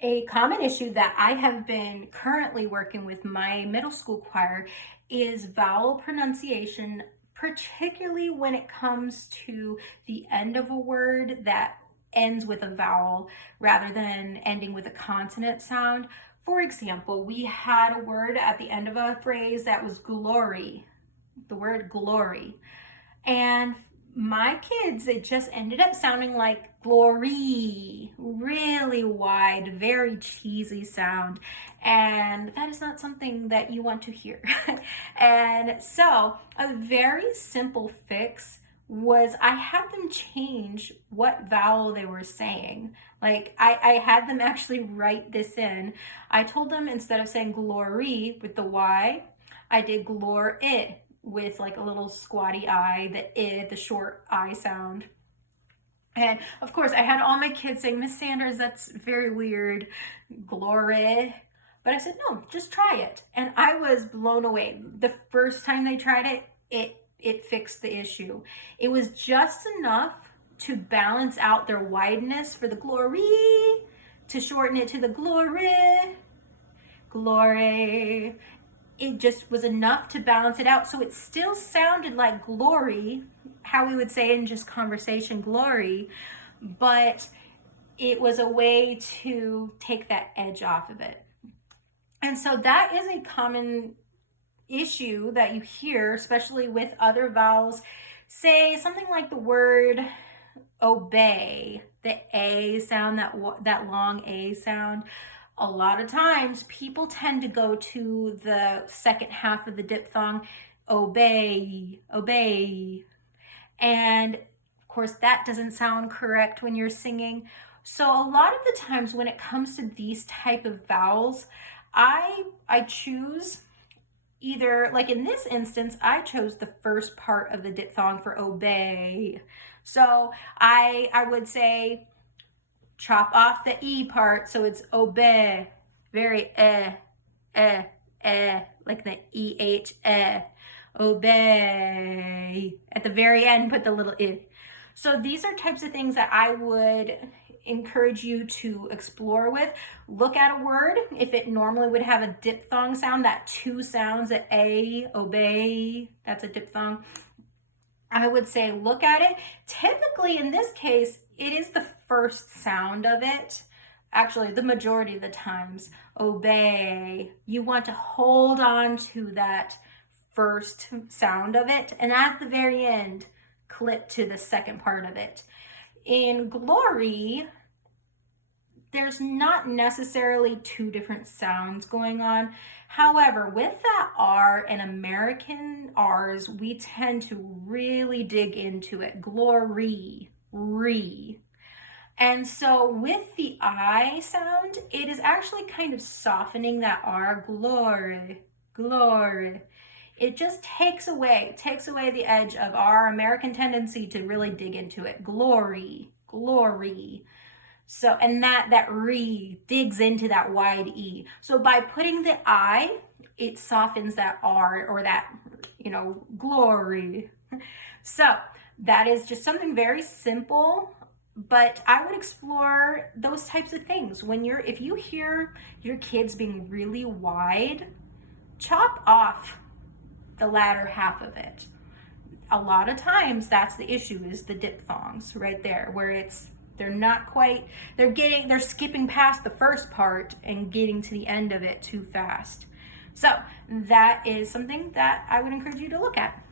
A common issue that I have been currently working with my middle school choir is vowel pronunciation, particularly when it comes to the end of a word that ends with a vowel rather than ending with a consonant sound. For example, we had a word at the end of a phrase that was glory, the word glory. And my kids, it just ended up sounding like glory, really wide, very cheesy sound. And that is not something that you want to hear. And so a very simple fix was I had them change what vowel they were saying. Like I had them actually write this in. I told them instead of saying glory with the Y, I did glor-it with like a little squatty I, the short I sound. And of course, I had all my kids saying, Miss Sanders, that's very weird, glory. But I said, no, just try it. And I was blown away. The first time they tried it fixed the issue. It was just enough to balance out their wideness for the glory, to shorten it to the glory, glory. It just was enough to balance it out. So it still sounded like glory, how we would say in just conversation, glory, but it was a way to take that edge off of it. And so that is a common issue that you hear, especially with other vowels. Say something like the word obey, the A sound, that long A sound. A lot of times people tend to go to the second half of the diphthong, obey, obey. And of course that doesn't sound correct when you're singing. So a lot of the times when it comes to these type of vowels, I choose either, like in this instance, I chose the first part of the diphthong for obey. So I would say, chop off the E part, so it's obey, very like the EH, obey. At the very end, put the little I. So these are types of things that I would encourage you to explore with. Look at a word. If it normally would have a diphthong sound, that two sounds, that A, obey, that's a diphthong. I would say look at it. Typically, in this case, it is the first sound of it. Actually, the majority of the times, obey. You want to hold on to that first sound of it, and at the very end, clip to the second part of it. In glory, there's not necessarily two different sounds going on. However, with that R and American R's, we tend to really dig into it. Glory, re. And so with the I sound, it is actually kind of softening that R, glory, glory. It just takes away the edge of our American tendency to really dig into it. Glory, glory. So, and that re digs into that wide E. So by putting the I, it softens that R, or that, glory. So that is just something very simple, but I would explore those types of things. If you hear your kids being really wide, chop off the latter half of it. A lot of times that's the issue, is the diphthongs right there, where they're skipping past the first part and getting to the end of it too fast. So that is something that I would encourage you to look at.